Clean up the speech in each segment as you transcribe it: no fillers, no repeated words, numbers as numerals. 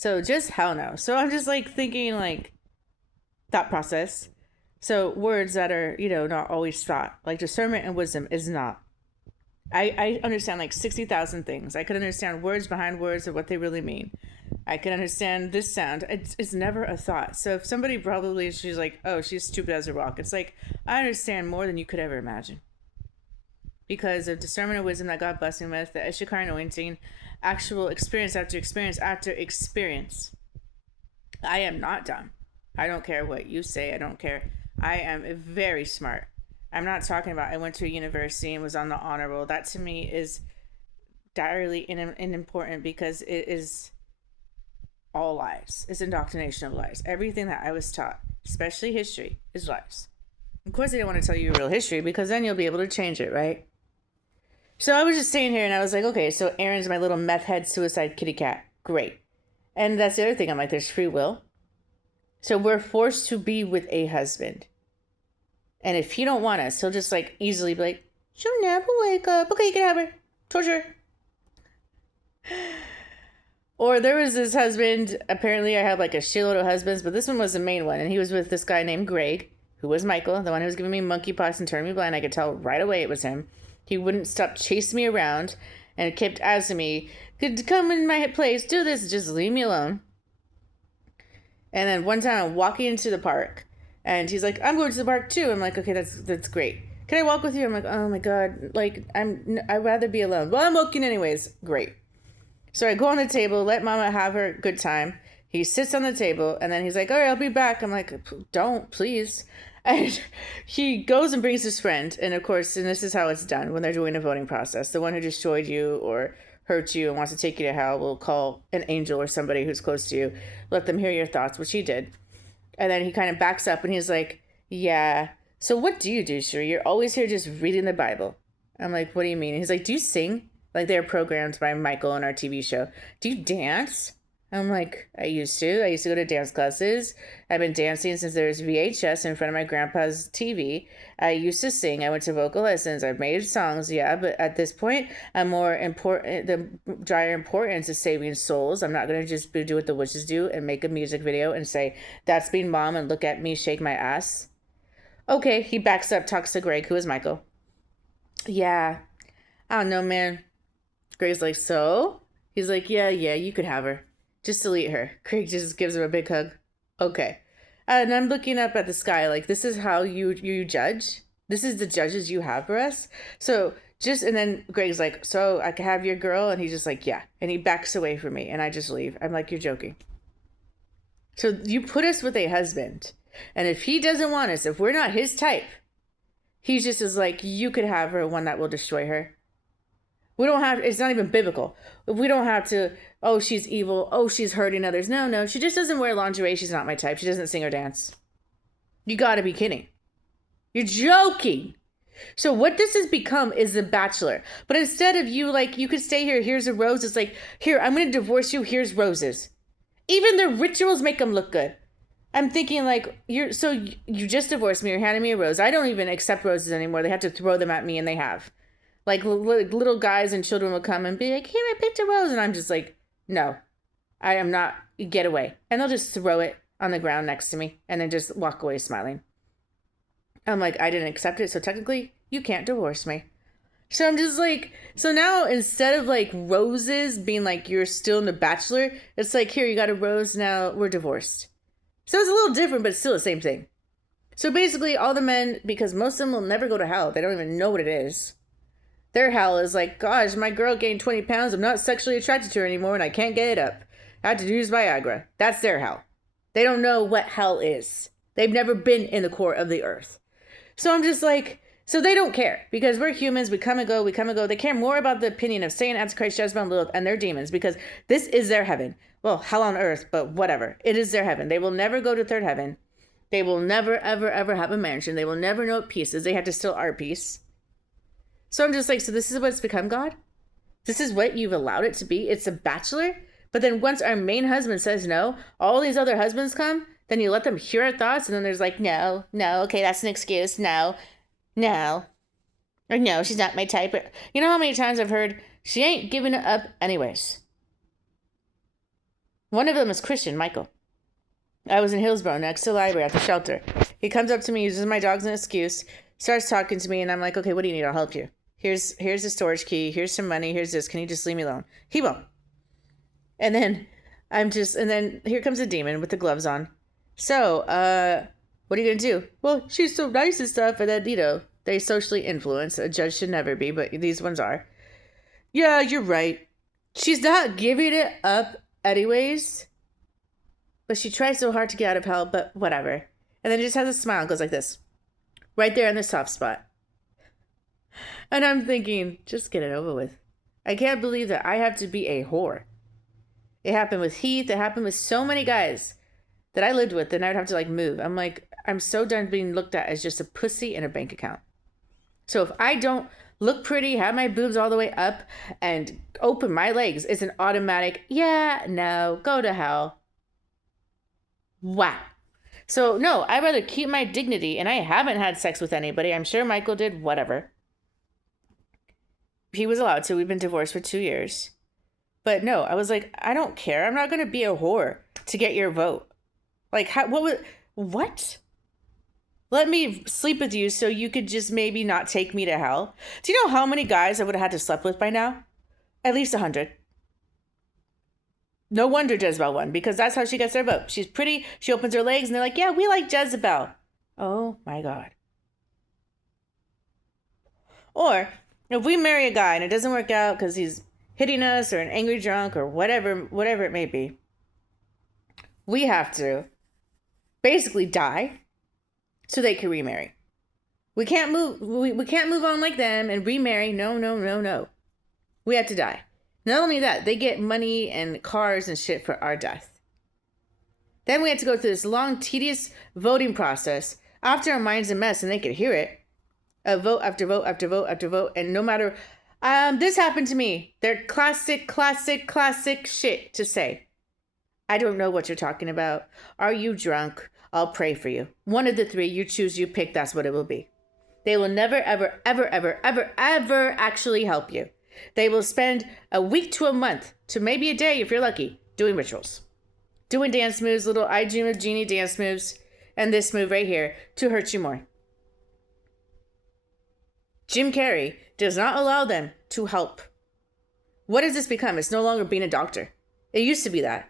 So just hell no. So I'm just like thinking like thought process. So words that are, not always thought. Like discernment and wisdom is not. I understand like 60,000 things. I could understand words behind words of what they really mean. I can understand this sound. It's never a thought. So if somebody probably, she's like, oh, she's stupid as a rock. It's like, I understand more than you could ever imagine. Because of discernment and wisdom that God blessed me with, the Issachar anointing, actual experience after experience after experience. I am not dumb. I don't care what you say. I don't care. I am very smart. I'm not talking about I went to a university and was on the honor roll. That to me is direly important because it is all lies. It's indoctrination of lies. Everything that I was taught, especially history, is lies. Of course, I didn't want to tell you real history because then you'll be able to change it, right? So I was just sitting here and I was like, okay, so Aaron's my little meth head suicide kitty cat. Great. And that's the other thing. I'm like, there's free will. So we're forced to be with a husband. And if he don't want us, he'll just like easily be like, she'll never wake up. Okay, you can have her. Torture. Or there was this husband. Apparently I had like a shitload of husbands, but this one was the main one. And he was with this guy named Greg, who was Michael, the one who was giving me monkeypox and turning me blind. I could tell right away it was him. He wouldn't stop chasing me around and kept asking me, could come in my place, do this, just leave me alone. And then one time I'm walking into the park and he's like, I'm going to the park too. I'm like, okay, that's great. Can I walk with you? I'm like, oh my God, like I'd rather be alone. Well, I'm walking anyways. Great. So I go on the table, let mama have her good time. He sits on the table and then he's like, all right, I'll be back. I'm like, don't, please. And he goes and brings his friend. And of course, and this is how it's done when they're doing a voting process. The one who destroyed you or hurt you and wants to take you to hell will call an angel or somebody who's close to you, let them hear your thoughts, which he did. And then he kind of backs up and he's like, yeah, so what do you do, Sheree? You're always here just reading the Bible. I'm like, what do you mean? And he's like, do you sing? Like they're programmed by Michael on our TV show. Do you dance? I'm like, I used to. I used to go to dance classes. I've been dancing since there was VHS in front of my grandpa's TV. I used to sing. I went to vocal lessons. I've made songs, yeah, but at this point, I'm more important. The dire importance is saving souls. I'm not going to just do what the witches do and make a music video and say, that's being mom and look at me shake my ass. Okay, he backs up, talks to Greg, who is Michael. Yeah, I don't know, man. Greg's like, so? He's like, yeah, you could have her. Just delete her. Craig just gives her a big hug. Okay. And I'm looking up at the sky like, this is how you judge? This is the judges you have for us? So and then Greg's like, so I can have your girl? And he's just like, yeah. And he backs away from me and I just leave. I'm like, you're joking. So you put us with a husband. And if he doesn't want us, if we're not his type, he just is like, you could have her, one that will destroy her. We don't have, it's not even biblical. We don't have to, oh, she's evil. Oh, she's hurting others. No. She just doesn't wear lingerie. She's not my type. She doesn't sing or dance. You gotta be kidding. You're joking. So what this has become is The Bachelor. But instead of you, like, you could stay here. Here's a rose. It's like, here, I'm going to divorce you. Here's roses. Even the rituals make them look good. I'm thinking like, you just divorced me. You're handing me a rose. I don't even accept roses anymore. They have to throw them at me and they have. Like little guys and children will come and be like, here, I picked a rose. And I'm just like, no, I am not, get away. And they'll just throw it on the ground next to me and then just walk away smiling. I'm like, I didn't accept it. So technically you can't divorce me. So I'm just like, so now instead of like roses being like, you're still in The Bachelor, it's like, here, you got a rose. Now we're divorced. So it's a little different, but still the same thing. So basically all the men, because most of them will never go to hell. They don't even know what it is. Their hell is like, gosh, my girl gained 20 pounds. I'm not sexually attracted to her anymore and I can't get it up. I had to use Viagra. That's their hell. They don't know what hell is. They've never been in the core of the earth. So I'm just like, so they don't care because we're humans. We come and go. They care more about the opinion of Satan, Antichrist, Jezebel, and Lilith and their demons because this is their heaven. Well, hell on earth, but whatever. It is their heaven. They will never go to third heaven. They will never, ever, ever have a mansion. They will never know what peace is. They have to steal our peace. So I'm just like, so this is what it's become, God? This is what you've allowed it to be? It's a bachelor? But then once our main husband says no, all these other husbands come, then you let them hear our thoughts, and then there's like, no, okay, that's an excuse, no. Or no, she's not my type. You know how many times I've heard, she ain't giving it up anyways. One of them is Christian, Michael. I was in Hillsborough next to the library at the shelter. He comes up to me, uses my dog as an excuse, starts talking to me, and I'm like, okay, what do you need? I'll help you. Here's the storage key. Here's some money. Here's this. Can you just leave me alone? He won't. And then here comes the demon with the gloves on. So, what are you going to do? Well, she's so nice and stuff. And then, they socially influence. A judge should never be, but these ones are. Yeah, you're right. She's not giving it up anyways. But she tries so hard to get out of hell, but whatever. And then just has a smile and goes like this. Right there in the soft spot. And I'm thinking, just get it over with. I can't believe that I have to be a whore. It happened with Heath. It happened with so many guys that I lived with. And I would have to move. I'm like, I'm so done being looked at as just a pussy in a bank account. So if I don't look pretty, have my boobs all the way up, and open my legs, it's an automatic, yeah, no, go to hell. Wow. So no, I'd rather keep my dignity, and I haven't had sex with anybody. I'm sure Michael did, whatever. He was allowed to. We've been divorced for 2 years. But no, I was like, I don't care. I'm not going to be a whore to get your vote. What? Let me sleep with you so you could just maybe not take me to hell. Do you know how many guys I would have had to sleep with by now? At least 100. No wonder Jezebel won, because that's how she gets their vote. She's pretty, she opens her legs, and they're like, yeah, we like Jezebel. Oh my God. Or if we marry a guy and it doesn't work out because he's hitting us or an angry drunk or whatever it may be, we have to basically die so they can remarry. We can't move on like them and remarry. No. We have to die. Not only that, they get money and cars and shit for our death. Then we have to go through this long, tedious voting process after our mind's a mess and they could hear it. Vote after vote after vote after vote. And no matter, this happened to me. They're classic shit to say. I don't know what you're talking about. Are you drunk? I'll pray for you. One of the three, you choose, you pick, that's what it will be. They will never, ever, ever, ever, ever, ever actually help you. They will spend a week to a month to maybe a day, if you're lucky, doing rituals. Doing dance moves, little I Dream of Jeannie dance moves, and this move right here to hurt you more. Jim Carrey does not allow them to help. What has this become? It's no longer being a doctor. It used to be that.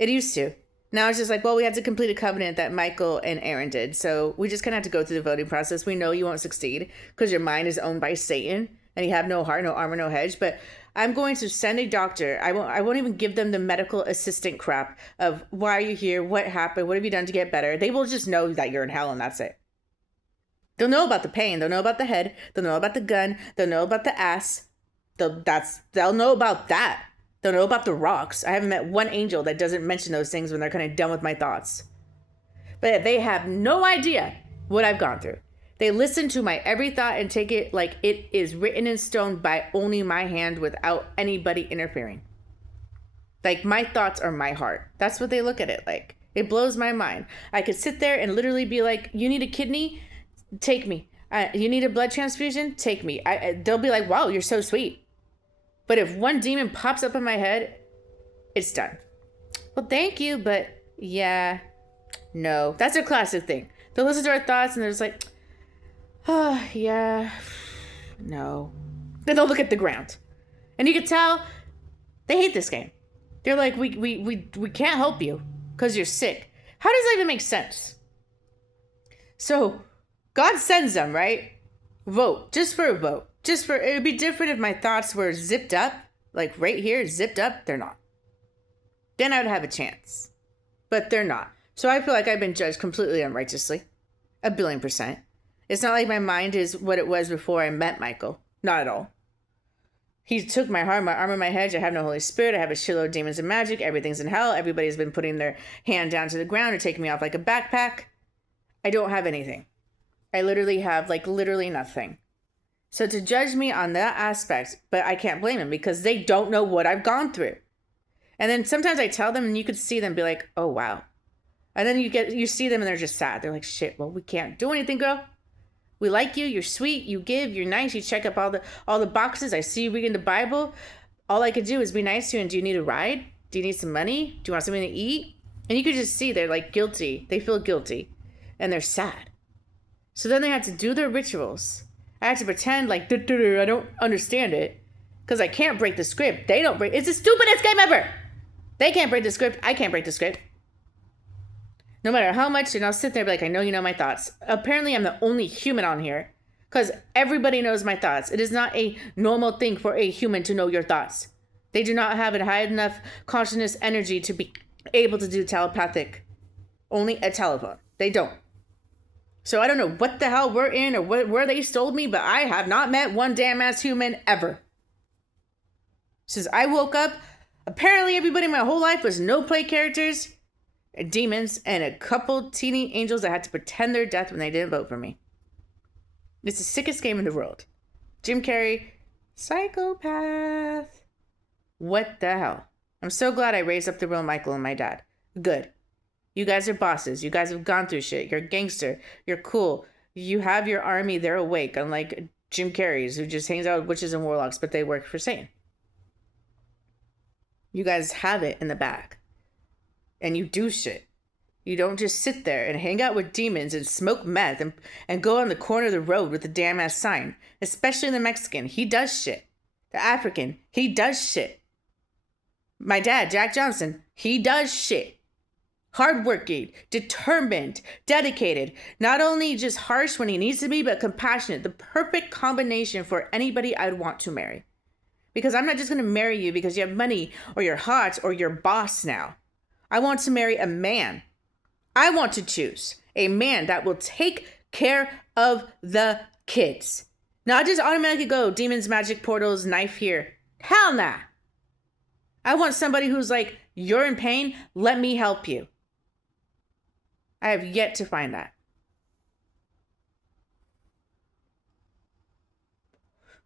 It used to. Now it's just we had to complete a covenant that Michael and Aaron did. So we just kind of have to go through the voting process. We know you won't succeed because your mind is owned by Satan and you have no heart, no armor, no hedge. But I'm going to send a doctor. I won't even give them the medical assistant crap of why are you here? What happened? What have you done to get better? They will just know that you're in hell and that's it. They'll know about the pain. They'll know about the head. They'll know about the gun. They'll know about the ass. They'll know about that. They'll know about the rocks. I haven't met one angel that doesn't mention those things when they're kind of done with my thoughts. But they have no idea what I've gone through. They listen to my every thought and take it like it is written in stone by only my hand without anybody interfering. Like my thoughts are my heart. That's what they look at it like. It blows my mind. I could sit there and literally be like, you need a kidney? Take me. You need a blood transfusion? Take me. They'll be like, wow, you're so sweet. But if one demon pops up in my head, it's done. Well, thank you, but yeah, no. That's a classic thing. They'll listen to our thoughts and they're just like, oh, yeah, no. Then they'll look at the ground. And you can tell they hate this game. They're like, we can't help you because you're sick. How does that even make sense? So God sends them, right? Vote, just for a vote. It would be different if my thoughts were zipped up, like right here, zipped up. They're not. Then I would have a chance. But they're not. So I feel like I've been judged completely unrighteously. 1,000,000,000%. It's not like my mind is what it was before I met Michael. Not at all. He took my heart, my armor, my hedge. I have no Holy Spirit. I have a shitload of demons and magic. Everything's in hell. Everybody's been putting their hand down to the ground or taking me off like a backpack. I don't have anything. I literally have literally nothing. So to judge me on that aspect, but I can't blame them because they don't know what I've gone through. And then sometimes I tell them and you could see them be like, oh, wow. And then you see them and they're just sad. They're like, shit, well, we can't do anything, girl. We like you. You're sweet. You give. You're nice. You check up all the boxes. I see you reading the Bible. All I could do is be nice to you. And do you need a ride? Do you need some money? Do you want something to eat? And you could just see they're like guilty. They feel guilty. And they're sad. So then they had to do their rituals. I had to pretend like, I don't understand it. Because I can't break the script. They don't break. It's the stupidest game ever. They can't break the script. I can't break the script. No matter how much, and I'll sit there and be like, I know you know my thoughts. Apparently, I'm the only human on here. Because everybody knows my thoughts. It is not a normal thing for a human to know your thoughts. They do not have a high enough consciousness energy to be able to do telepathic. Only a telephone. They don't. So I don't know what the hell we're in or where they stole me, but I have not met one damn ass human ever. Since I woke up, apparently everybody in my whole life was no play characters, demons, and a couple teeny angels that had to pretend their death when they didn't vote for me. It's the sickest game in the world. Jim Carrey, psychopath. What the hell? I'm so glad I raised up the real Michael and my dad. Good. You guys are bosses. You guys have gone through shit. You're a gangster. You're cool. You have your army. They're awake. Unlike Jim Carrey's, who just hangs out with witches and warlocks, but they work for Satan. You guys have it in the bag. And you do shit. You don't just sit there and hang out with demons and smoke meth and go on the corner of the road with a damn ass sign. Especially the Mexican. He does shit. The African. He does shit. My dad, Jack Johnson. He does shit. Hardworking, determined, dedicated. Not only just harsh when he needs to be, but compassionate. The perfect combination for anybody I'd want to marry. Because I'm not just going to marry you because you have money or you're hot or you're boss now. I want to marry a man. I want to choose a man that will take care of the kids. Not just automatically go, demons, magic, portals, knife here. Hell nah. I want somebody who's like, you're in pain, let me help you. I have yet to find that.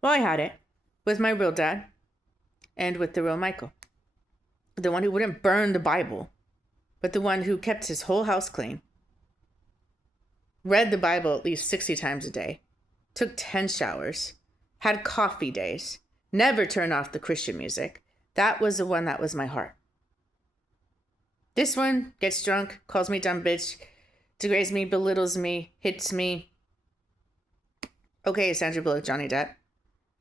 Well, I had it with my real dad and with the real Michael. The one who wouldn't burn the Bible, but the one who kept his whole house clean. Read the Bible at least 60 times a day. Took 10 showers. Had coffee days. Never turned off the Christian music. That was the one that was my heart. This one gets drunk, calls me dumb bitch, degrades me, belittles me, hits me. Okay, Sandra Bullock, Johnny Depp.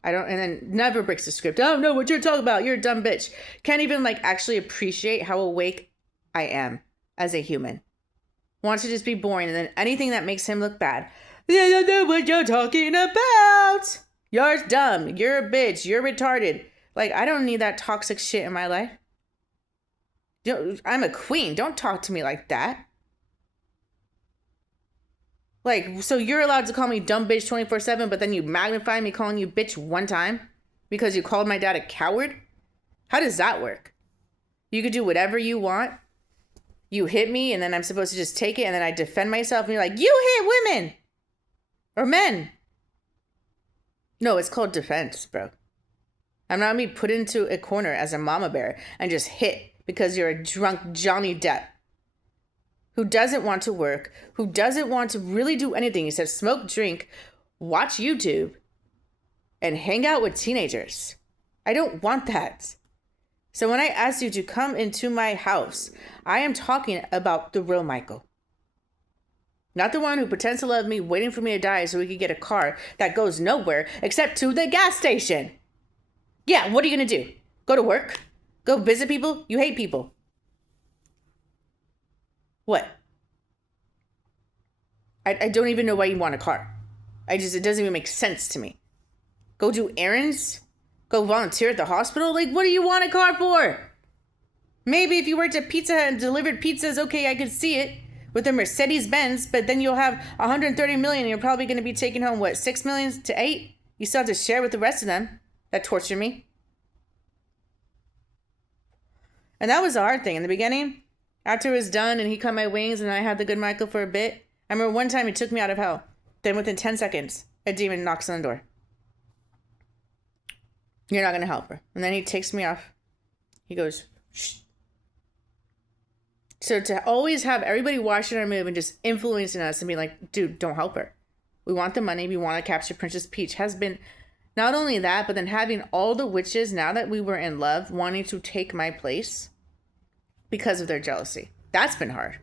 And then never breaks the script. I don't know what you're talking about. You're a dumb bitch. Can't even actually appreciate how awake I am as a human. Wants to just be boring, and then anything that makes him look bad. I don't know what you're talking about. You're dumb. You're a bitch. You're retarded. I don't need that toxic shit in my life. I'm a queen. Don't talk to me like that. So you're allowed to call me dumb bitch 24/7, but then you magnify me calling you bitch one time because you called my dad a coward? How does that work? You could do whatever you want. You hit me, and then I'm supposed to just take it, and then I defend myself, and you're like, you hit women! Or men. No, it's called defense, bro. I'm not going to be put into a corner as a mama bear and just hit because you're a drunk Johnny Depp who doesn't want to work, who doesn't want to really do anything except smoke, drink, watch YouTube, and hang out with teenagers. I don't want that. So when I ask you to come into my house, I am talking about the real Michael. Not the one who pretends to love me, waiting for me to die so we could get a car that goes nowhere except to the gas station. Yeah, what are you going to do? Go to work? Go visit people? You hate people. What? I don't even know why you want a car. It doesn't even make sense to me. Go do errands? Go volunteer at the hospital? What do you want a car for? Maybe if you worked at Pizza Hut and delivered pizzas, okay, I could see it with a Mercedes-Benz, but then you'll have 130 million and you're probably going to be taking home, 6 million to 8? You still have to share with the rest of them. That tortured me. And that was the hard thing in the beginning. After it was done and he cut my wings and I had the good Michael for a bit. I remember one time he took me out of hell. Then within 10 seconds, a demon knocks on the door. You're not going to help her. And then he takes me off. He goes, shh. So to always have everybody watching our move and just influencing us and be like, dude, don't help her. We want the money. We want to capture Princess Peach has been not only that, but then having all the witches, now that we were in love, wanting to take my place. because of their jealousy. That's been hard.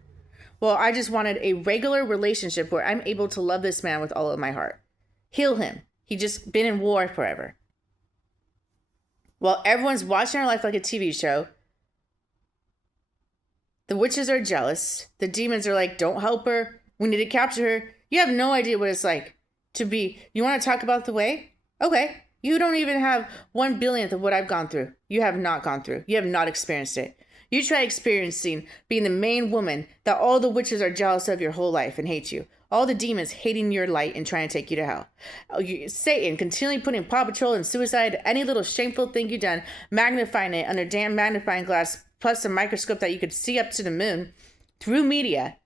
Well, I just wanted a regular relationship where I'm able to love this man with all of my heart. Heal him. He just been in war forever. While everyone's watching our life like a TV show, the witches are jealous. The demons are like, don't help her. We need to capture her. You have no idea what it's like to be. You want to talk about the way? Okay. You don't even have 1/1000th of what I've gone through. You have not gone through. You have not experienced it. You try experiencing being the main woman that all the witches are jealous of your whole life and hate you. All the demons hating your light and trying to take you to hell. Satan continually putting Paw Patrol and suicide, any little shameful thing you've done, magnifying it under damn magnifying glass, plus a microscope that you could see up to the moon, through media.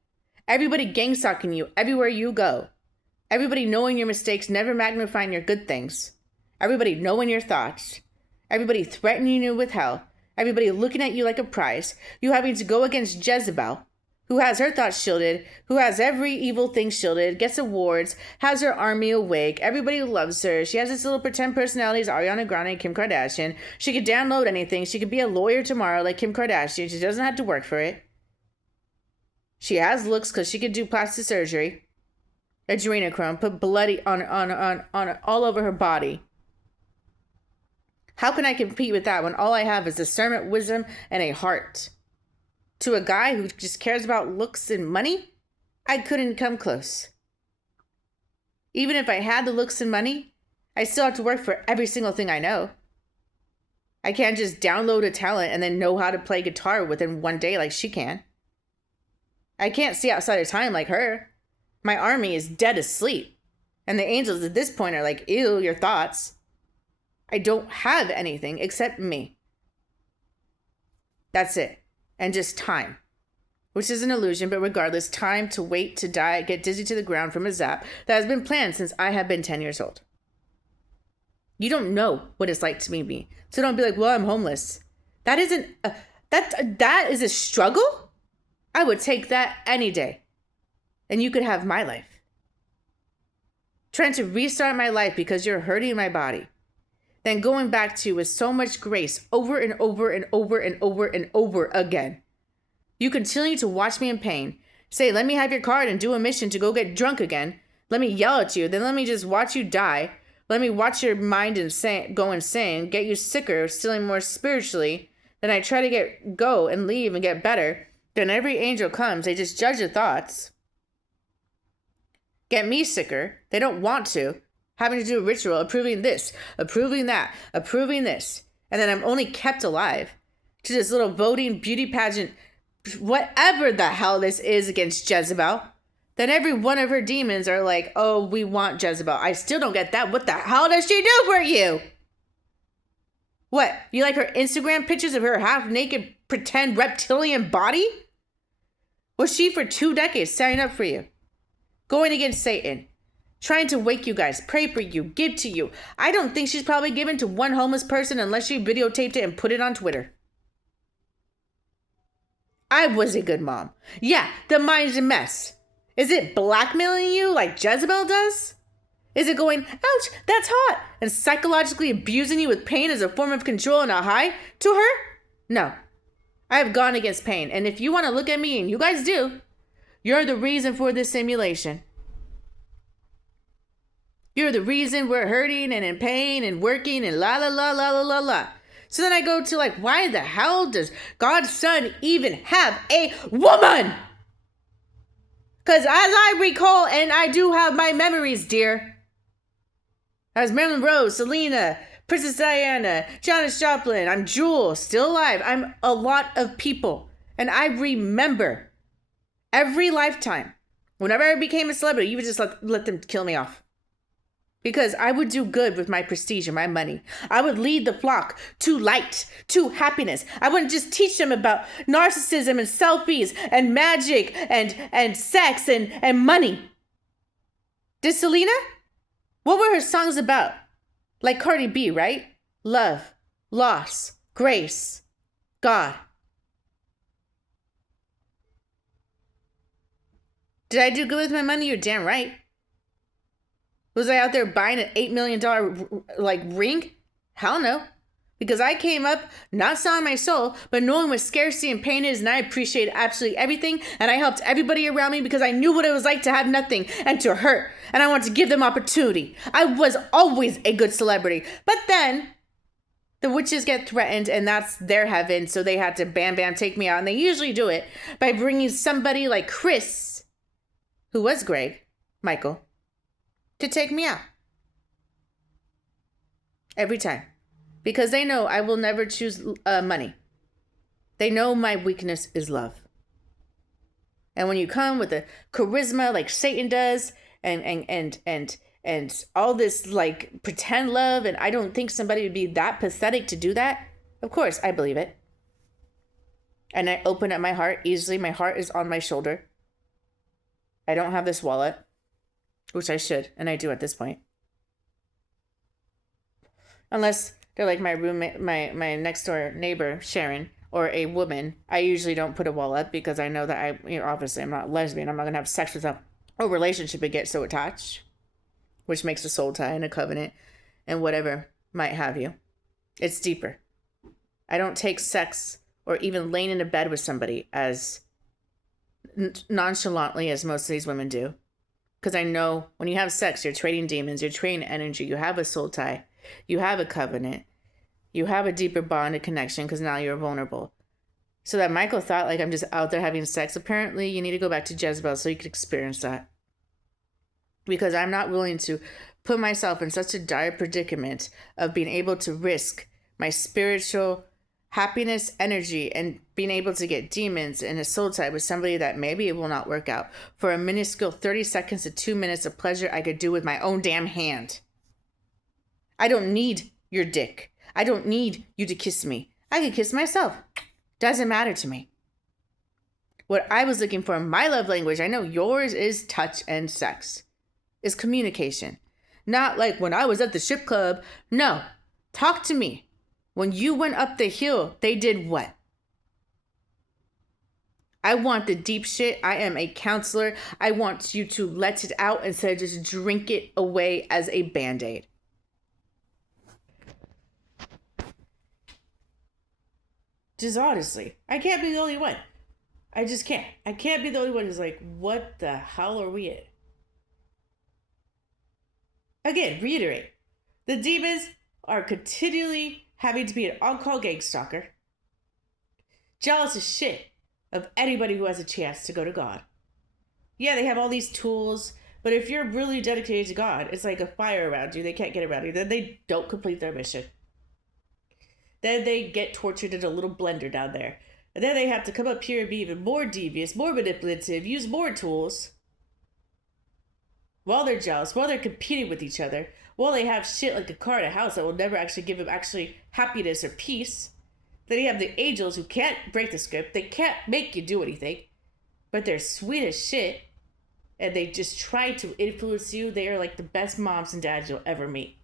Everybody gang stalking you everywhere you go. Everybody knowing your mistakes, never magnifying your good things. Everybody knowing your thoughts. Everybody threatening you with hell. Everybody looking at you like a prize. You having to go against Jezebel, who has her thoughts shielded, who has every evil thing shielded, gets awards, has her army awake. Everybody loves her. She has this little pretend personality as Ariana Grande and Kim Kardashian. She could download anything. She could be a lawyer tomorrow like Kim Kardashian. She doesn't have to work for it. She has looks because she could do plastic surgery. Adrenochrome, put bloody on all over her body. How can I compete with that when all I have is discernment, wisdom, and a heart? To a guy who just cares about looks and money, I couldn't come close. Even if I had the looks and money, I still have to work for every single thing I know. I can't just download a talent and then know how to play guitar within one day like she can. I can't see outside of time like her. My army is dead asleep. And the angels at this point are like, ew, your thoughts. I don't have anything except me. That's it. And just time. Which is an illusion, but regardless, time to wait, to die, get dizzy to the ground from a zap that has been planned since I have been 10 years old. You don't know what it's like to be me. So don't be like, well, I'm homeless. That isn't, that is a struggle? I would take that any day. And you could have my life. Trying to restart my life because you're hurting my body. Then going back to with so much grace over and over and over and over and over again. You continue to watch me in pain. Say, let me have your card and do a mission to go get drunk again. Let me yell at you. Then let me just watch you die. Let me watch your mind go insane. Get you sicker, stealing more spiritually. Then I try to go and leave and get better. Then every angel comes. They just judge the thoughts. Get me sicker. They don't want to. Having to do a ritual, approving this, approving that, approving this. And then I'm only kept alive to this little voting beauty pageant, whatever the hell this is against Jezebel. Then every one of her demons are like, oh, we want Jezebel. I still don't get that. What the hell does she do for you? What? You like her Instagram pictures of her half-naked pretend reptilian body? Was she for 2 decades standing up for you? Going against Satan. Trying to wake you guys, pray for you, give to you. I don't think she's probably given to one homeless person unless she videotaped it and put it on Twitter. I was a good mom. Yeah, the mind's a mess. Is it blackmailing you like Jezebel does? Is it going, ouch, that's hot, and psychologically abusing you with pain as a form of control and a high to her? No. I have gone against pain, and if you want to look at me, and you guys do, you're the reason for this simulation. You're the reason we're hurting and in pain and working and la la la la la la la. So then I go to like, why the hell does God's son even have a woman? Because as I recall, and I do have my memories, dear, as Marilyn Monroe, Selena, Princess Diana, Janis Joplin, I'm Jewel, still alive. I'm a lot of people. And I remember every lifetime, whenever I became a celebrity, you would just let them kill me off. Because I would do good with my prestige and my money. I would lead the flock to light, to happiness. I wouldn't just teach them about narcissism and selfies and magic and sex and money. Did Selena? What were her songs about? Like Cardi B, right? Love, loss, grace, God. Did I do good with my money? You're damn right. Was I out there buying an $8 million ring? Hell no. Because I came up not selling my soul, but knowing what scarcity and pain is, and I appreciated absolutely everything, and I helped everybody around me because I knew what it was like to have nothing and to hurt, and I wanted to give them opportunity. I was always a good celebrity. But then the witches get threatened, and that's their heaven, so they had to bam take me out, and they usually do it by bringing somebody like Chris, who was Greg, Michael, to take me out. Every time. Because they know I will never choose money. They know my weakness is love. And when you come with the charisma like Satan does, and all this like pretend love, and I don't think somebody would be that pathetic to do that. Of course, I believe it. And I open up my heart easily. My heart is on my shoulder. I don't have this wallet, which I should, and I do at this point. Unless they're like my roommate, my next door neighbor, Sharon, or a woman. I usually don't put a wallet because I know that obviously I'm not lesbian. I'm not going to have sex with them or relationship and get so attached, which makes a soul tie and a covenant and whatever might have you. It's deeper. I don't take sex or even laying in a bed with somebody as nonchalantly as most of these women do. Because I know when you have sex, you're trading demons, you're trading energy, you have a soul tie. You have a covenant. You have a deeper bond and connection because now you're vulnerable. So that Michael thought like I'm just out there having sex. Apparently, you need to go back to Jezebel so you can experience that. Because I'm not willing to put myself in such a dire predicament of being able to risk my spiritual happiness, energy, and being able to get demons and a soul tie with somebody that maybe it will not work out for a minuscule 30 seconds to 2 minutes of pleasure I could do with my own damn hand. I don't need your dick. I don't need you to kiss me. I can kiss myself. Doesn't matter to me. What I was looking for in my love language, I know yours is touch and sex, is communication. Not like when I was at the strip club. No, talk to me. When you went up the hill, they did what? I want the deep shit. I am a counselor. I want you to let it out instead of just drink it away as a Band-Aid. Just honestly, I can't be the only one. I just can't. I can't be the only one who's like, what the hell are we at? Again, reiterate. The demons are continually having to be an on-call gang stalker. Jealous as shit of anybody who has a chance to go to God. Yeah, they have all these tools, but if you're really dedicated to God, it's like a fire around you. They can't get around you. Then they don't complete their mission. Then they get tortured in a little blender down there. And then they have to come up here and be even more devious, more manipulative, use more tools. While they're jealous, while they're competing with each other, while they have shit like a car and a house that will never actually give them actually happiness or peace. Then you have the angels who can't break the script. They can't make you do anything. But they're sweet as shit. And they just try to influence you. They are like the best moms and dads you'll ever meet.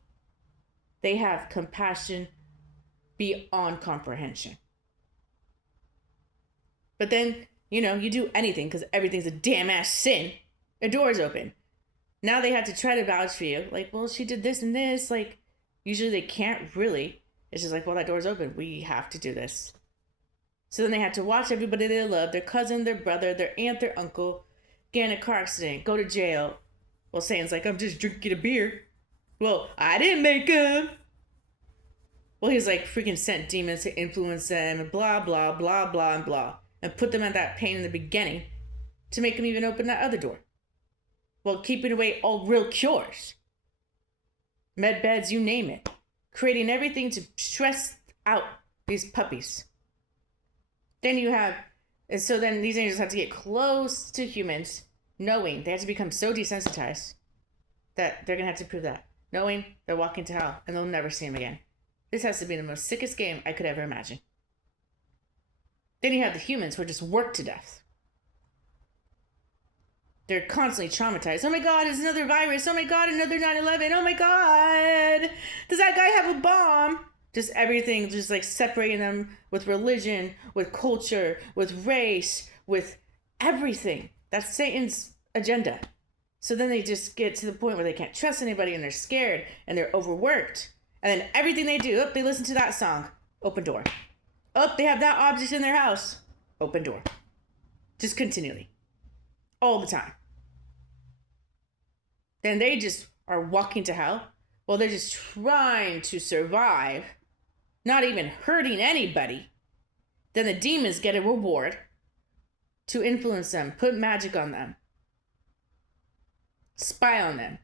They have compassion beyond comprehension. But then, you do anything because everything's a damn ass sin. The door's open. Now they have to try to vouch for you. Like, well, she did this and this. Like, usually they can't really. It's just like, well, that door's open. We have to do this. So then they have to watch everybody they love, their cousin, their brother, their aunt, their uncle, get in a car accident, go to jail. Well, Satan's like, I'm just drinking a beer. Well, I didn't make them. Well, he's like freaking sent demons to influence them and blah, blah, blah, blah, and blah. And put them at that pain in the beginning to make them even open that other door. While keeping away all real cures. Med beds, you name it. Creating everything to stress out these puppies. Then you have, and so then these angels have to get close to humans, knowing they have to become so desensitized that they're going to have to prove that. Knowing they're walking to hell and they'll never see him again. This has to be the most sickest game I could ever imagine. Then you have the humans who are just worked to death. They're constantly traumatized. Oh my God, it's another virus. Oh my God, another 9/11. Oh my God, does that guy have a bomb? Just everything, just like separating them with religion, with culture, with race, with everything. That's Satan's agenda. So then they just get to the point where they can't trust anybody and they're scared and they're overworked. And then everything they do, they listen to that song, open door. They have that object in their house, open door. Just continually. All the time. Then they just are walking to hell. Well, they're just trying to survive, not even hurting anybody. Then the demons get a reward to influence them, put magic on them, spy on them.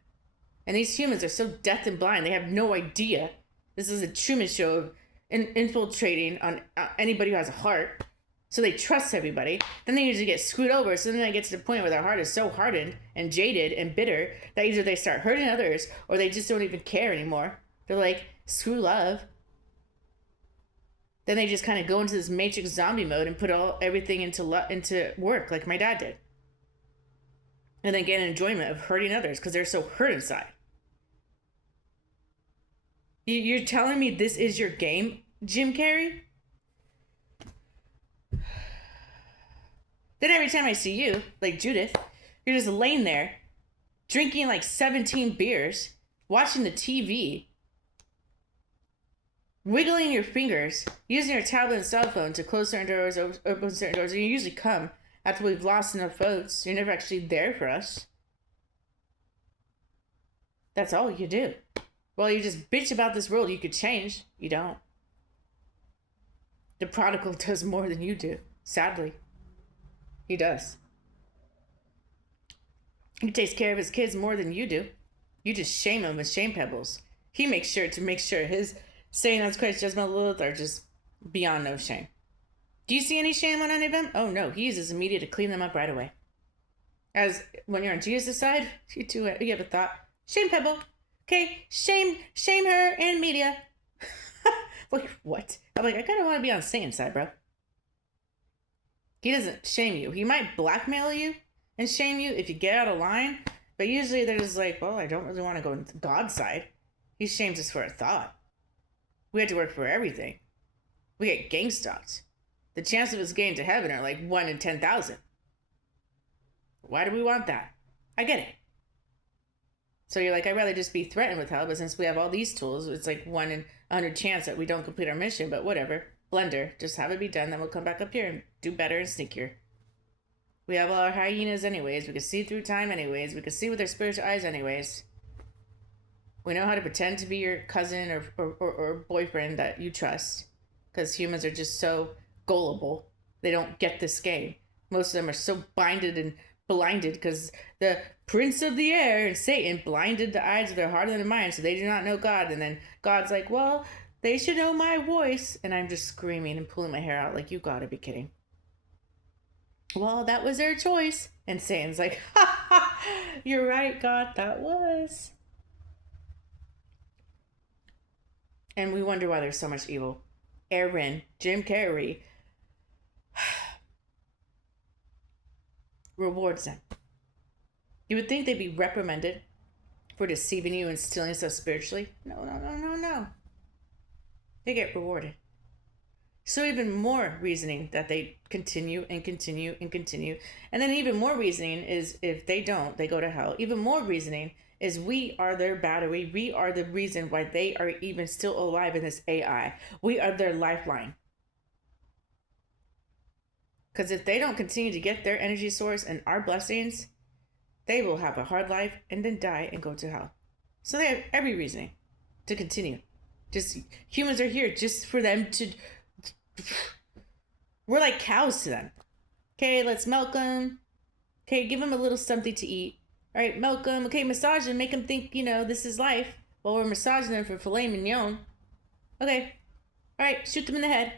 And these humans are so deaf and blind, they have no idea. This is a Truman Show of infiltrating on anybody who has a heart. So they trust everybody. Then they usually get screwed over. So then they get to the point where their heart is so hardened and jaded and bitter that either they start hurting others or they just don't even care anymore. They're like, screw love. Then they just kind of go into this Matrix zombie mode and put everything into work like my dad did. And then get an enjoyment of hurting others because they're so hurt inside. You're telling me this is your game, Jim Carrey? Then every time I see you, like Judith, you're just laying there, drinking like 17 beers, watching the TV, wiggling your fingers, using your tablet and cell phone to close certain doors, open certain doors, and you usually come after we've lost enough votes. You're never actually there for us. That's all you do. Well, you just bitch about this world you could change. You don't. The prodigal does more than you do, sadly. He does. He takes care of his kids more than you do. You just shame him with shame pebbles. He makes sure his saying that's Christ judgment Lilith are just beyond no shame. Do you see any shame on any of them? Oh no, he uses the media to clean them up right away. As when you're on Jesus' side, you have a thought. Shame pebble. Okay, shame her and media. Like, what? I'm like, I kind of want to be on Satan's side, bro. He doesn't shame you. He might blackmail you and shame you if you get out of line. But usually they're just like, well, I don't really want to go into God's side. He shames us for a thought. We have to work for everything. We get gang stalked. The chance of us getting to heaven are like 1 in 10,000. Why do we want that? I get it. So you're like, I'd rather just be threatened with hell, but since we have all these tools, it's like 1 in 100 chance that we don't complete our mission, but whatever. Blender, just have it be done, then we'll come back up here and do better and sneakier. We have all our hyenas anyways. We can see through time anyways. We can see with our spiritual eyes anyways. We know how to pretend to be your cousin or boyfriend that you trust. Because humans are just so gullible. They don't get this game. Most of them are so binded and blinded because the prince of the air and Satan blinded the eyes of their heart and their mind so they do not know God. And then God's like, well, they should know my voice. And I'm just screaming and pulling my hair out like, you gotta be kidding. Well, that was their choice. And Satan's like, ha ha, you're right, God, that was. And we wonder why there's so much evil. Aaron, Jim Carrey, rewards them. You would think they'd be reprimanded for deceiving you and stealing stuff spiritually. No. They get rewarded. So even more reasoning that they continue and continue and continue. And then even more reasoning is if they don't, they go to hell. Even more reasoning is we are their battery. We are the reason why they are even still alive in this AI. We are their lifeline. Because if they don't continue to get their energy source and our blessings, they will have a hard life and then die and go to hell. So they have every reasoning to continue. Just humans are here just for them to... We're like cows to them. Okay, let's milk them. Okay, give them a little something to eat. All right, milk them. Okay, massage them. Make them think, this is life. While we're massaging them for filet mignon. Okay. All right, shoot them in the head.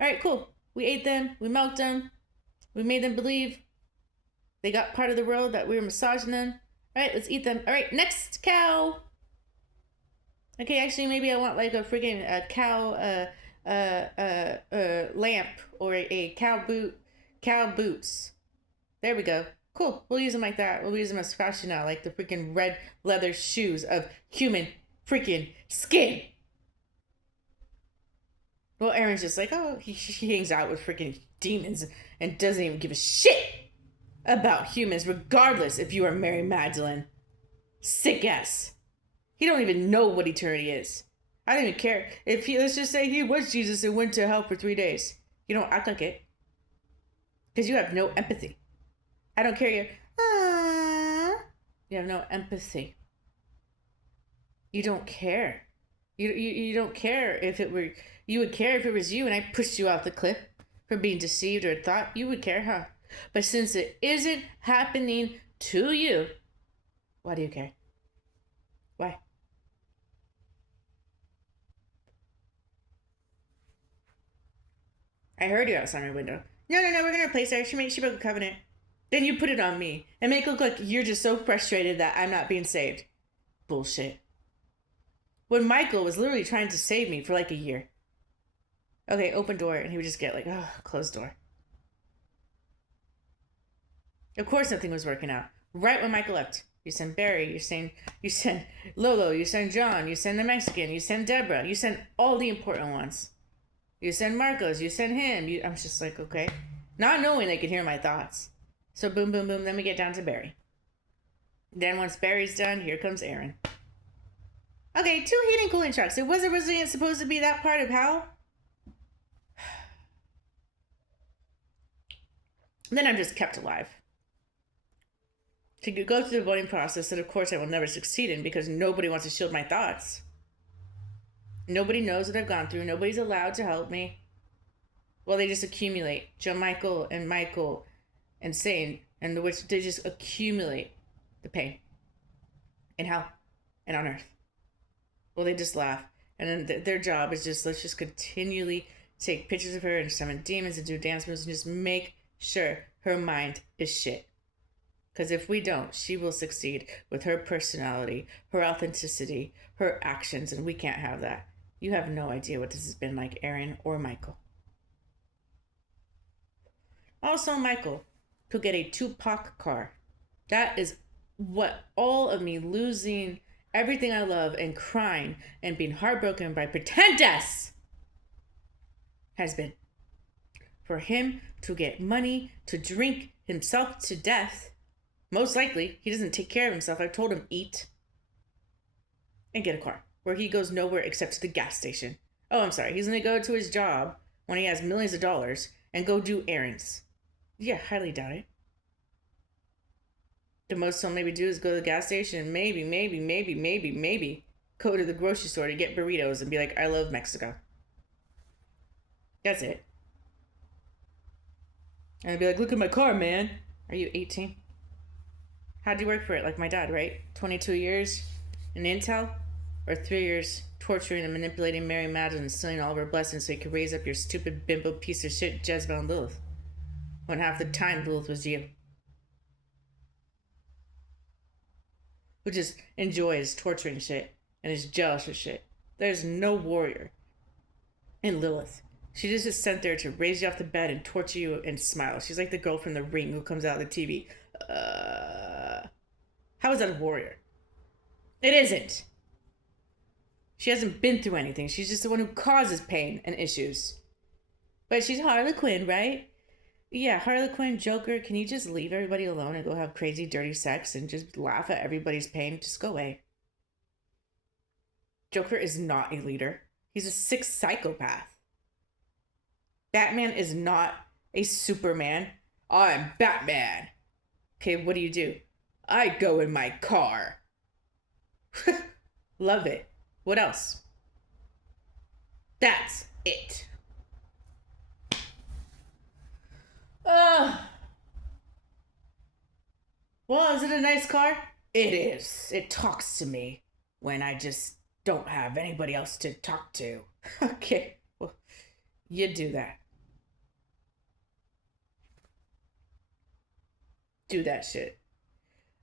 All right, cool. We ate them. We milked them. We made them believe they got part of the world that we were massaging them. All right, let's eat them. All right, next cow. Okay, actually, maybe I want like a freaking cow lamp or a cow boots. There we go. Cool. We'll use them like that. We'll use them as fashion now, like the freaking red leather shoes of human freaking skin. Well, Aaron's just like, oh, he hangs out with freaking demons and doesn't even give a shit about humans, regardless if you are Mary Magdalene. Sick ass. He don't even know what eternity is. I don't even care. If he, let's just say he was Jesus and went to hell for 3 days. You don't act like it. Because you have no empathy. I don't care. You have no empathy. You don't care. You don't care if it were, you would care if it was you and I pushed you off the cliff for being deceived or thought. You would care, huh? But since it isn't happening to you, why do you care? Why? I heard you outside my window. No, we're gonna replace her. She broke a covenant. Then you put it on me and make it look like you're just so frustrated that I'm not being saved. Bullshit. When Michael was literally trying to save me for like a year. Okay, open door, and he would just get like, oh, closed door. Of course nothing was working out. Right when Michael left, you send Barry, you send Lolo, you send John, you send the Mexican, you send Deborah, you send all the important ones. You send Marcos, you send him. I'm just like, okay. Not knowing they could hear my thoughts. So boom, boom, boom, then we get down to Barry. Then once Barry's done, here comes Aaron. Okay, 2 heating cooling trucks. It wasn't really supposed to be that part of how? Then I'm just kept alive. To go through the voting process that, of course, I will never succeed in because nobody wants to shield my thoughts. Nobody knows what I've gone through. Nobody's allowed to help me. Well, they just accumulate. John Michael and Sane, and which they just accumulate the pain in hell and on earth. Well, they just laugh. And then their job is just, let's just continually take pictures of her and summon demons and do dance moves and just make sure her mind is shit. Because if we don't, she will succeed with her personality, her authenticity, her actions, and we can't have that. You have no idea what this has been like, Aaron or Michael. Also, Michael could get a Tupac car. That is what all of me losing everything I love and crying and being heartbroken by pretenders has been. For him to get money to drink himself to death, most likely he doesn't take care of himself. I told him eat and get a car where he goes nowhere except to the gas station. Oh, I'm sorry. He's going to go to his job when he has millions of dollars and go do errands. Yeah, highly doubt it. The most he'll maybe do is go to the gas station and maybe go to the grocery store to get burritos and be like, I love Mexico. That's it. And I'd be like, look at my car, man. Are you 18? How'd you work for it? Like my dad, right? 22 years in Intel? Or 3 years torturing and manipulating Mary Madden and stealing all of her blessings so you could raise up your stupid bimbo piece of shit Jezebel and Lilith. When half the time Lilith was you. Who just enjoys torturing shit and is jealous of shit. There's no warrior in Lilith. She just is sent there to raise you off the bed and torture you and smile. She's like the girl from The Ring who comes out of the TV. How is that a warrior? It isn't. She hasn't been through anything. She's just the one who causes pain and issues. But she's Harley Quinn, right? Yeah, Harley Quinn, Joker, can you just leave everybody alone and go have crazy, dirty sex and just laugh at everybody's pain? Just go away. Joker is not a leader. He's a sick psychopath. Batman is not a Superman. I'm Batman. Okay, what do? I go in my car. Love it. What else? That's it. Well, is it a nice car? It is. It talks to me when I just don't have anybody else to talk to. Okay, well, you do that. Do that shit.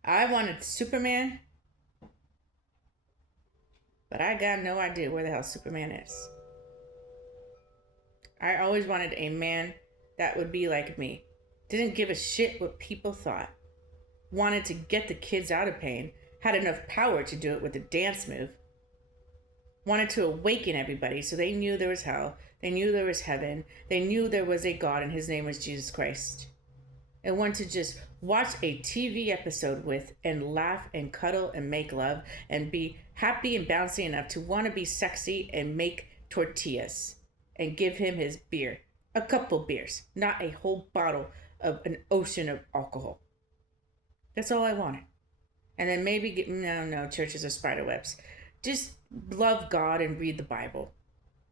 I wanted Superman, but I got no idea where the hell Superman is. I always wanted a man that would be like me. Didn't give a shit what people thought. Wanted to get the kids out of pain. Had enough power to do it with a dance move. Wanted to awaken everybody so they knew there was hell. They knew there was heaven. They knew there was a God and his name was Jesus Christ. and one to just watch a TV episode with and laugh and cuddle and make love and be happy and bouncy enough to want to be sexy and make tortillas and give him his beer. A couple beers, not a whole bottle of an ocean of alcohol. That's all I wanted. And then maybe get, no, churches are spider webs. Just love God and read the Bible.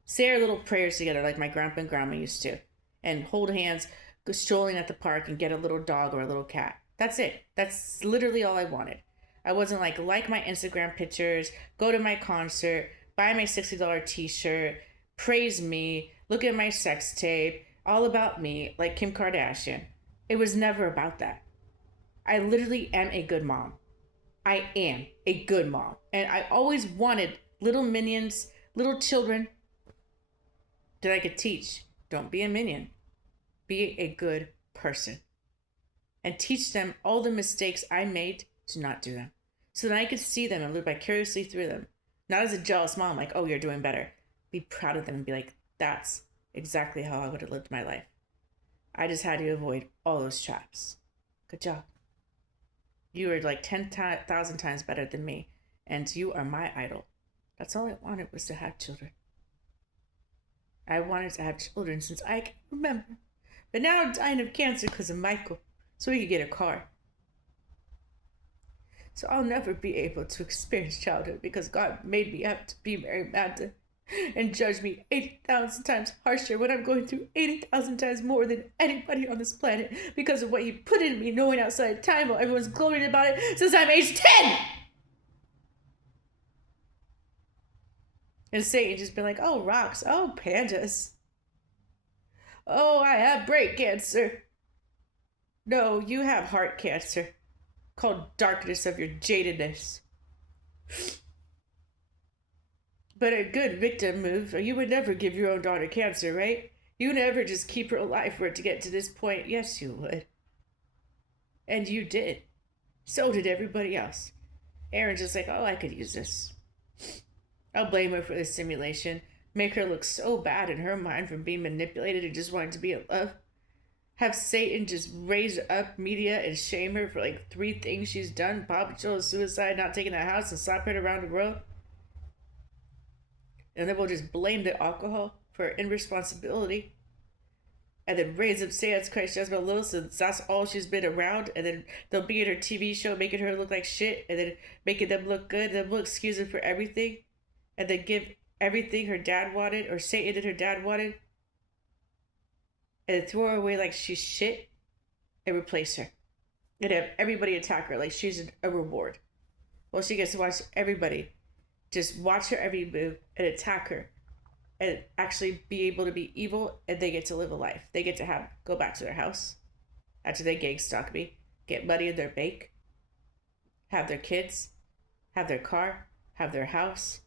Say our little prayers together like my grandpa and grandma used to. And hold hands, go strolling at the park and get a little dog or a little cat. That's it. That's literally all I wanted. I wasn't like my Instagram pictures, go to my concert, buy my $60 t-shirt, praise me, look at my sex tape, all about me, like Kim Kardashian. It was never about that. I literally am a good mom. I am a good mom. And I always wanted little minions, little children that I could teach. Don't be a minion. Be a good person. And teach them all the mistakes I made to not do them. So that I could see them and live vicariously through them. Not as a jealous mom, like, oh, you're doing better. Be proud of them and be like, that's exactly how I would have lived my life. I just had to avoid all those traps. Good job. You are like 10,000 times better than me. And you are my idol. That's all I wanted was to have children. I wanted to have children since I can remember. But now I'm dying of cancer because of Michael. So he could get a car. So I'll never be able to experience childhood because God made me have to be Mary Magdalene and judge me 80,000 times harsher when I'm going through 80,000 times more than anybody on this planet because of what he put in me, knowing outside time while everyone's gloating about it since I'm age 10. And Satan just been like, oh, rocks, oh, pandas. Oh, I have brain cancer. No, you have heart cancer called darkness of your jadedness. But a good victim move, you would never give your own daughter cancer, right? You would never just keep her alive for it to get to this point. Yes, you would. And you did. So did everybody else. Aaron's just like, oh, I could use this. I'll blame her for this simulation. Make her look so bad in her mind from being manipulated and just wanting to be in love. Have Satan just raise up media and shame her for like 3 things she's done. Paw Patrol, suicide, not taking that house, and slap her around the world. And then we'll just blame the alcohol for irresponsibility. And then raise up Seance Christ Jezebel Little since that's all she's been around. And then they'll be in her TV show making her look like shit. And then making them look good. Then we'll excuse her for everything. And then give everything her dad wanted or Satan and her dad wanted. And then throw her away like she's shit. And replace her. And have everybody attack her like she's a reward. Well, she gets to watch everybody just watch her every move and attack her and actually be able to be evil, and they get to live a life. They get to go back to their house after they gang stalk me, get money in their bank, have their kids, have their car, have their house,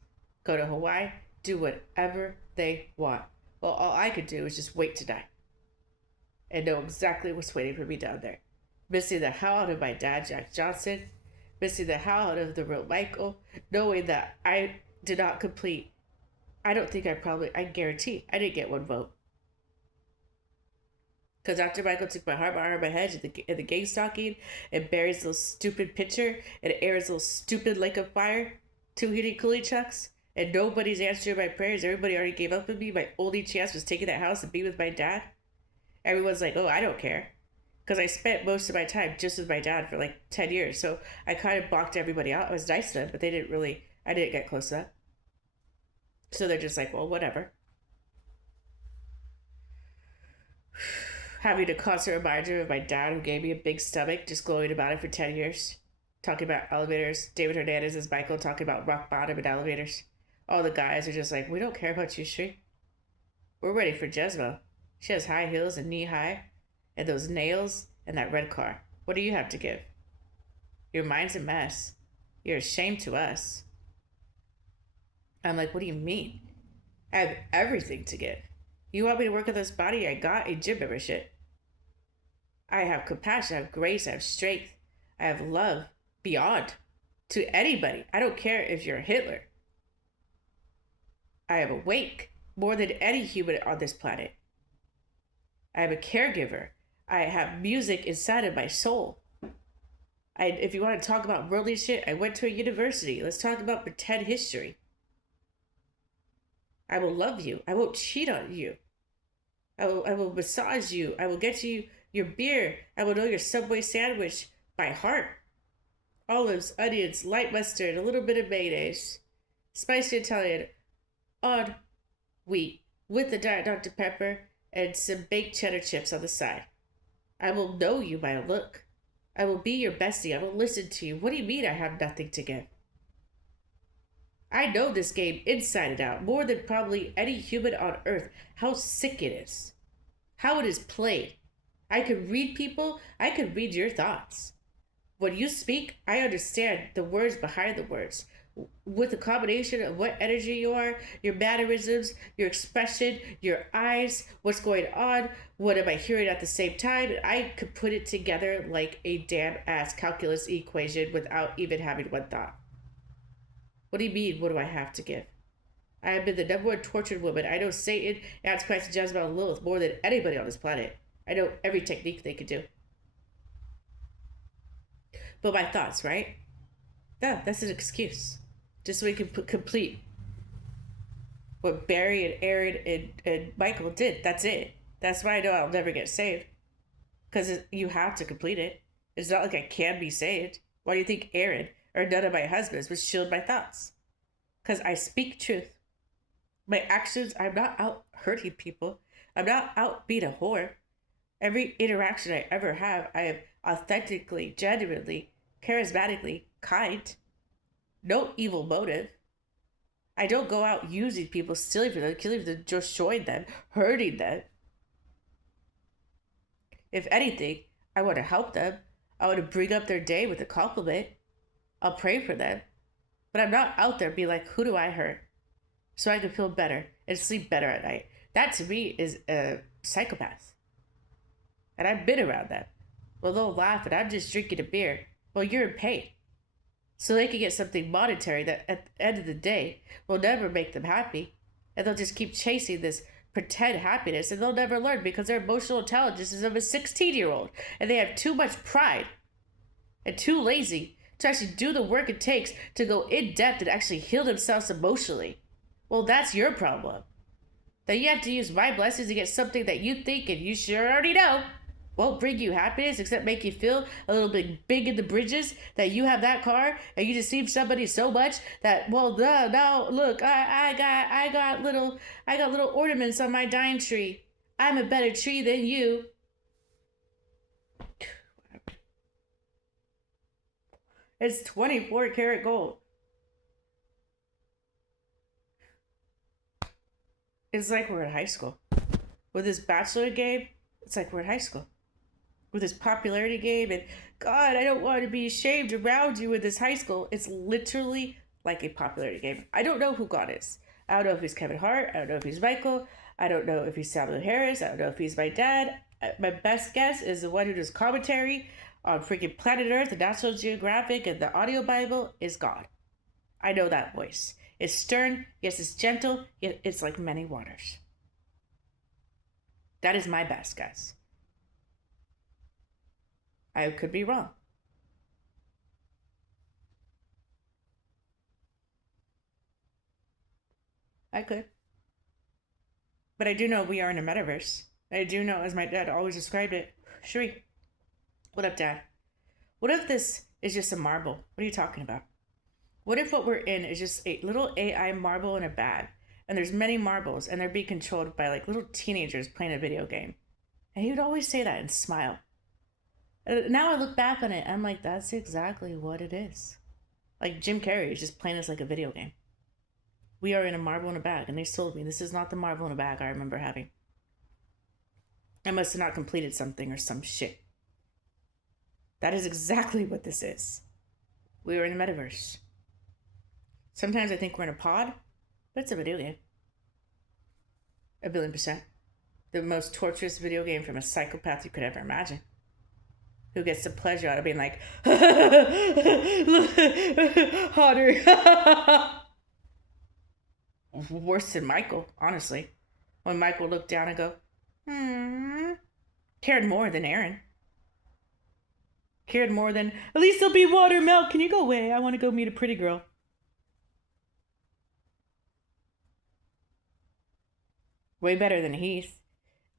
go to Hawaii, do whatever they want. Well, all I could do is just wait to die and know exactly what's waiting for me down there. Missing the hell out of my dad, Jack Johnson, missing the hell out of the real Michael, knowing that I did not complete. I guarantee I didn't get 1 vote. Because after Michael took my heart, my arm, my head, and the gang stalking, and buries little stupid picture, and airs little stupid lake of fire, 2 heated coolie chucks, and nobody's answering my prayers, everybody already gave up on me, my only chance was taking that house and be with my dad. Everyone's like, oh, I don't care. Because I spent most of my time just with my dad for like 10 years. So I kind of blocked everybody out. I was nice to them, but I didn't get close to that. So they're just like, well, whatever. Having a constant reminder of my dad who gave me a big stomach, just glowing about it for 10 years. Talking about elevators. David Hernandez is Michael talking about rock bottom and elevators. All the guys are just like, we don't care about you, Shree. We're ready for Jezebel. She has high heels and knee high. And those nails, and that red car. What do you have to give? Your mind's a mess. You're a shame to us. I'm like, what do you mean? I have everything to give. You want me to work on this body? I got a gym membership. I have compassion, I have grace, I have strength. I have love beyond to anybody. I don't care if you're Hitler. I am awake more than any human on this planet. I am a caregiver. I have music inside of my soul. If you want to talk about worldly shit, I went to a university. Let's talk about pretend history. I will love you. I won't cheat on you. I will massage you. I will get you your beer. I will know your Subway sandwich by heart. Olives, onions, light mustard, a little bit of mayonnaise, spicy Italian, on wheat, with the Diet Dr. Pepper, and some baked cheddar chips on the side. I will know you by a look. I will be your bestie. I will listen to you. What do you mean I have nothing to give? I know this game inside and out, more than probably any human on earth, how sick it is, how it is played. I could read people, I could read your thoughts. When you speak, I understand the words behind the words. With the combination of what energy you are, your mannerisms, your expression, your eyes, what's going on, what am I hearing at the same time, I could put it together like a damn ass calculus equation without even having one thought. What do you mean, what do I have to give? I have been the number one tortured woman. I know Satan, Antichrist, and Jezebel, and Lilith more than anybody on this planet. I know every technique they could do. But my thoughts, right? Yeah, that's an excuse. Just so we can complete what Barry and Aaron and Michael did. That's it. That's why I know I'll never get saved. Because you have to complete it. It's not like I can be saved. Why do you think Aaron or none of my husbands would shield my thoughts? Because I speak truth. My actions, I'm not out hurting people. I'm not out being a whore. Every interaction I ever have, I am authentically, genuinely, charismatically kind. No evil motive. I don't go out using people, stealing from them, killing them, destroying them, hurting them. If anything, I want to help them. I want to bring up their day with a compliment. I'll pray for them. But I'm not out there being like, who do I hurt? So I can feel better and sleep better at night. That to me is a psychopath. And I've been around that. Well, they'll laugh and I'm just drinking a beer. Well, you're in pain. So they can get something monetary that at the end of the day will never make them happy. And they'll just keep chasing this pretend happiness and they'll never learn because their emotional intelligence is of a 16-year-old. And they have too much pride and too lazy to actually do the work it takes to go in depth and actually heal themselves emotionally. Well, that's your problem. That you have to use my blessings to get something that you think and you sure already know won't bring you happiness except make you feel a little bit big in the bridges that you have that car and you deceive somebody so much that, well, no, look, I got little ornaments on my dime tree. I'm a better tree than you. It's 24 karat gold. It's like we're in high school. With this Bachelor game, it's like we're in high school. With this popularity game, and God, I don't want to be ashamed around you with this high school. It's literally like a popularity game. I don't know who God is. I don't know if he's Kevin Hart. I don't know if he's Michael. I don't know if he's Samuel Harris. I don't know if he's my dad. My best guess is the one who does commentary on freaking Planet Earth, the National Geographic, and the Audio Bible is God. I know that voice. It's stern, yes, it's gentle, yet it's like many waters. That is my best guess. I could be wrong. I could. But I do know we are in a metaverse. I do know, as my dad always described it, Shri, what up, Dad? What if this is just a marble? What are you talking about? What if what we're in is just a little AI marble in a bag, and there's many marbles, and they're being controlled by like little teenagers playing a video game? And he would always say that and smile. And now I look back on it, I'm like, that's exactly what it is. Like Jim Carrey is just playing us like a video game. We are in a marble in a bag, and they told me this is not the marble in a bag I remember having. I must have not completed something or some shit. That is exactly what this is. We are in a metaverse. Sometimes I think we're in a pod, but it's a video game. 1,000,000,000%. The most torturous video game from a psychopath you could ever imagine. Who gets the pleasure out of being like, hotter. Worse than Michael, honestly. When Michael looked down and go, Cared more than Aaron. Cared more than, at least there'll be water, milk. Can you go away? I want to go meet a pretty girl. Way better than Heath.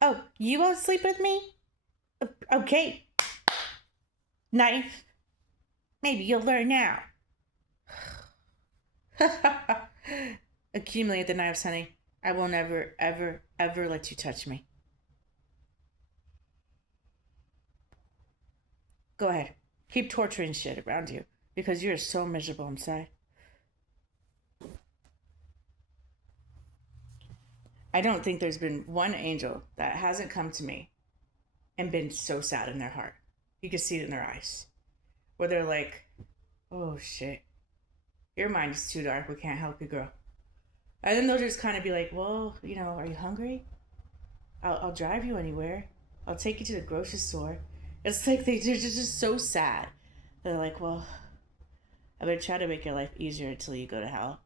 Oh, you won't sleep with me? Okay. Knife. Maybe you'll learn now. Accumulate the knives, honey. I will never, ever, ever let you touch me. Go ahead. Keep torturing shit around you because you're so miserable inside. I don't think there's been one angel that hasn't come to me and been so sad in their heart. You can see it in their eyes. Where they're like, oh shit, your mind is too dark. We can't help you, girl. And then they'll just kind of be like, well, are you hungry? I'll drive you anywhere. I'll take you to the grocery store. It's like they're just so sad. They're like, well, I'm going to try to make your life easier until you go to hell.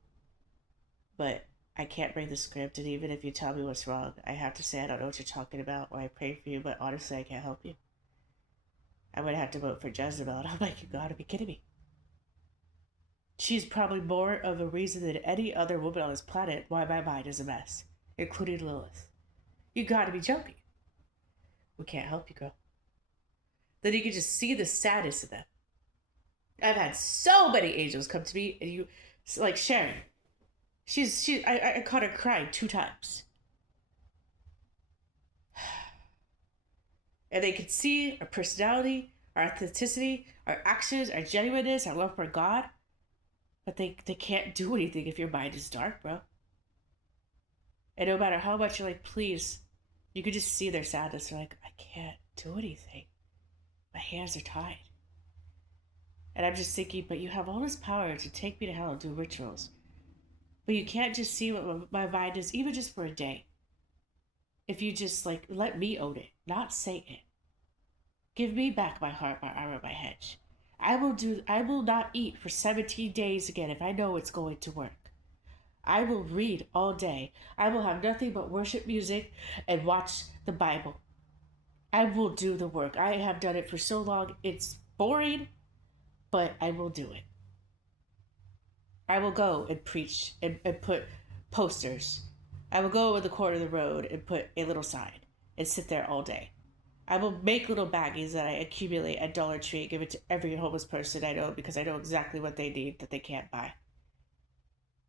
But I can't break the script, and even if you tell me what's wrong, I have to say I don't know what you're talking about, or I pray for you, but honestly, I can't help you. I would have to vote for Jezebel, and I'm like, you gotta be kidding me. She's probably more of a reason than any other woman on this planet why my mind is a mess, including Lilith. You gotta be joking. We can't help you, girl. Then you can just see the sadness of them. I've had so many angels come to me, and you, like Sharon. I caught her crying 2 times. And they could see our personality, our authenticity, our actions, our genuineness, our love for God. But they can't do anything if your mind is dark, bro. And no matter how much you're like, please, you could just see their sadness. They're like, I can't do anything. My hands are tied. And I'm just thinking, but you have all this power to take me to hell and do rituals. But you can't just see what my mind is, even just for a day. If you just let me own it, not Satan. Give me back my heart, my armor, my hedge. I will not eat for 17 days again if I know it's going to work. I will read all day. I will have nothing but worship music and watch the Bible. I will do the work. I have done it for so long. It's boring, but I will do it. I will go and preach and put posters. I will go in the corner of the road and put a little sign and sit there all day. I will make little baggies that I accumulate at Dollar Tree and give it to every homeless person I know because I know exactly what they need that they can't buy.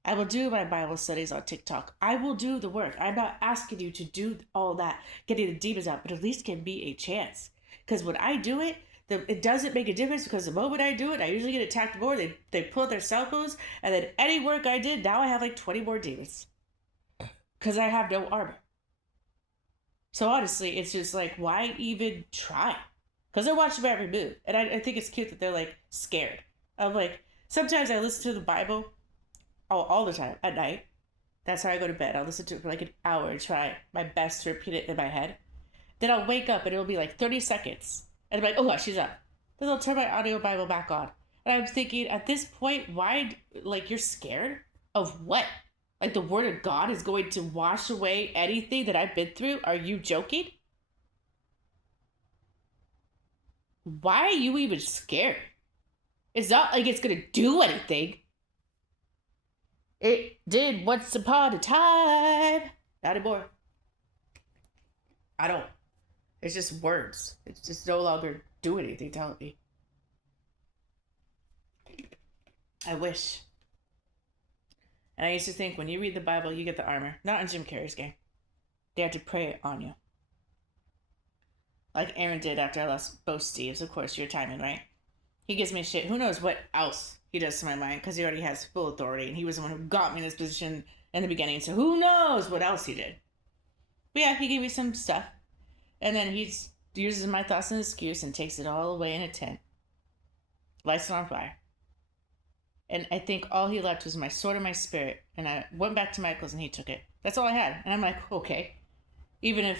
I will do my Bible studies on TikTok. I will do the work. I'm not asking you to do all that, getting the demons out, but at least give me a chance. Because when I do it, it doesn't make a difference because the moment I do it, I usually get attacked more. They pull out their cell phones, and then any work I did, now I have 20 more demons. Because I have no armor. So honestly, it's just why even try? Because I watch them every move. And I think it's cute that they're scared. I'm sometimes I listen to the Bible all the time at night. That's how I go to bed. I'll listen to it for an hour and try my best to repeat it in my head. Then I'll wake up and it'll be 30 seconds. And I'm like, oh gosh, she's up. Then I'll turn my audio Bible back on. And I'm thinking, at this point, why, you're scared of what? The word of God is going to wash away anything that I've been through? Are you joking? Why are you even scared? It's not like it's going to do anything. It did once upon a time. Not anymore. I don't. It's just words. It's just no longer doing anything, telling me. I wish. And I used to think when you read the Bible, you get the armor. Not in Jim Carrey's game. They have to pray on you. Like Aaron did after I lost both Steves. Of course, your timing, right? He gives me shit. Who knows what else he does to my mind because he already has full authority. And he was the one who got me in this position in the beginning. So who knows what else he did. But yeah, he gave me some stuff. And then he uses my thoughts as an excuse and takes it all away in a tent. Lights it on fire. And I think all he left was my sword and my spirit. And I went back to Michael's and he took it. That's all I had. And I'm like, okay. Even if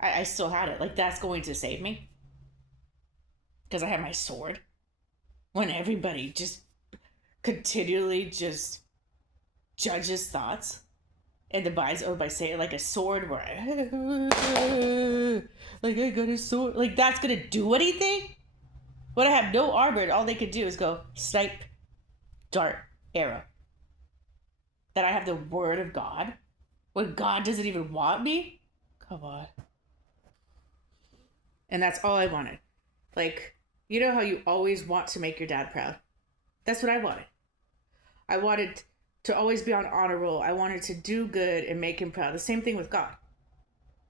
I still had it. That's going to save me. Because I have my sword. When everybody just continually just judges thoughts. And the Bible's owned by Satan, like a sword where like I got a sword. Like that's gonna do anything? When I have no armor and all they could do is go snipe, dart, arrow. That I have the word of God? When God doesn't even want me? Come on. And that's all I wanted. Like, you know how you always want to make your dad proud? That's what I wanted. I wanted to always be on honor roll. I wanted to do good and make him proud. The same thing with God.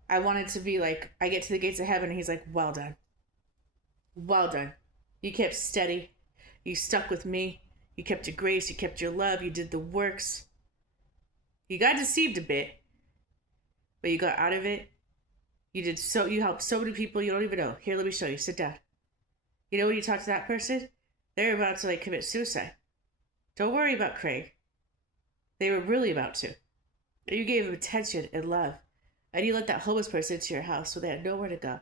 I wanted to be like, I get to the gates of heaven and he's like, well done. Well done. You kept steady. You stuck with me. You kept your grace. You kept your love. You did the works. You got deceived a bit, but you got out of it. You helped so many people you don't even know. Here, let me show you. Sit down. You know when you talk to that person? They're about to commit suicide. Don't worry about Craig. They were really about to. You gave them attention and love. And you let that homeless person into your house so they had nowhere to go.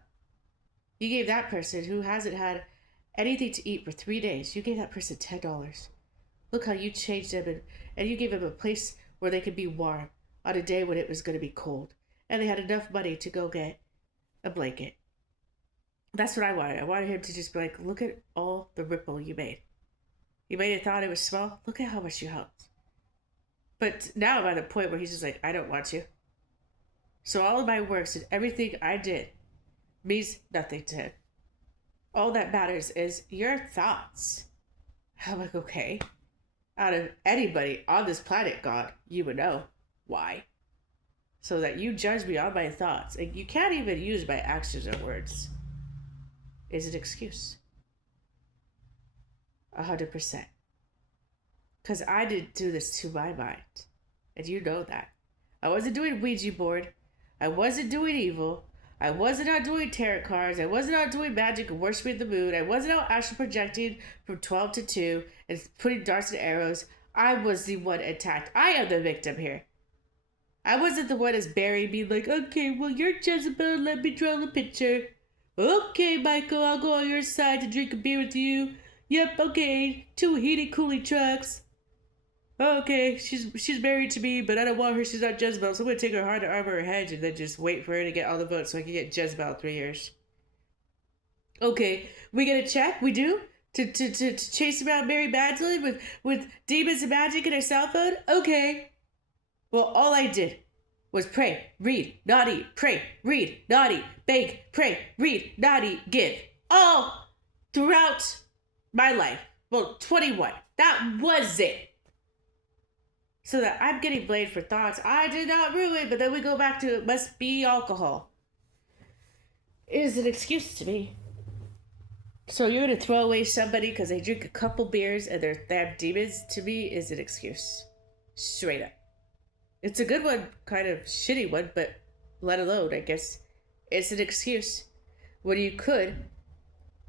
You gave that person who hasn't had anything to eat for 3 days, you gave that person $10. Look how you changed them and you gave them a place where they could be warm on a day when it was going to be cold. And they had enough money to go get a blanket. That's what I wanted. I wanted him to just be like, look at all the ripple you made. You made it thought it was small. Look at how much you helped. But now I'm at the point where he's just like, I don't want you. So all of my works and everything I did means nothing to him. All that matters is your thoughts. I'm like, okay. Out of anybody on this planet, God, you would know. Why? So that you judge me on my thoughts. And you can't even use my actions or words. Is an excuse. 100%. Because I didn't do this to my mind. And you know that. I wasn't doing Ouija board. I wasn't doing evil. I wasn't out doing tarot cards. I wasn't out doing magic and worshiping the moon. I wasn't out astral projecting from 12 to 2 and putting darts and arrows. I was the one attacked. I am the victim here. I wasn't the one as Barry being like, okay, well, you're Jezebel. Let me draw the picture. Okay, Michael, I'll go on your side to drink a beer with you. Yep, okay. 2 heated coolie trucks. Okay, she's married to me, but I don't want her. She's not Jezebel, so I'm going to take her hard to armor her hedge and then just wait for her to get all the votes so I can get Jezebel in 3 years. Okay, we get a check? We do? To chase around Mary Magdalene with demons and magic in her cell phone? Okay. Well, all I did was pray, read, not eat, pray, read, not eat, beg, pray, read, not eat, give. All throughout my life. Well, 21. That was it. So that I'm getting blamed for thoughts I did not ruin, but then we go back to it must be alcohol. It is an excuse to me. So you're going to throw away somebody because they drink a couple beers and they have demons? To me, is an excuse. Straight up. It's a good one, kind of shitty one, but let alone, I guess, it's an excuse. When you could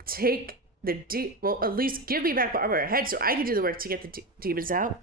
take well, at least give me back my armor head so I can do the work to get the demons out.